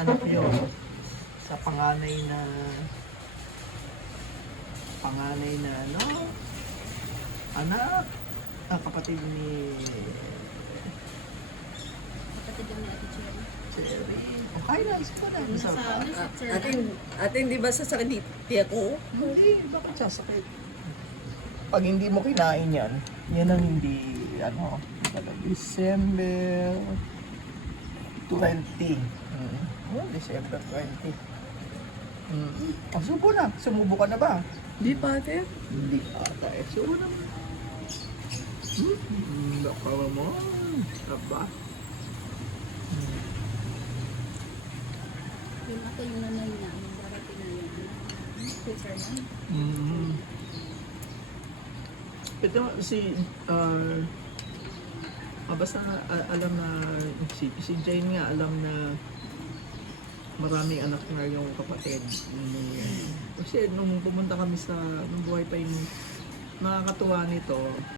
anak nyo, sa panganay na ano, anak, kapatid ni Kapatid yung ni Ate Cherry. Cherry. Okay na, isa pa na. Isa pa. Atin, di ba sasakit ako? Hindi, bakit sasakit? Pag hindi mo kinain yan, yan ang hindi, December 20. December 20. Subo na. Sumubo ka na ba? Di pa, ate. Hindi ata eh. Subo na. Baka mo. Aba. Yung ako yung nanay na, yung darating na yun. Future na. Ito basta alam na si Jane nga alam na maraming anak na yung kapatid. Kasi nung pumunta kami nung buhay pa yung nakakatuwa nito,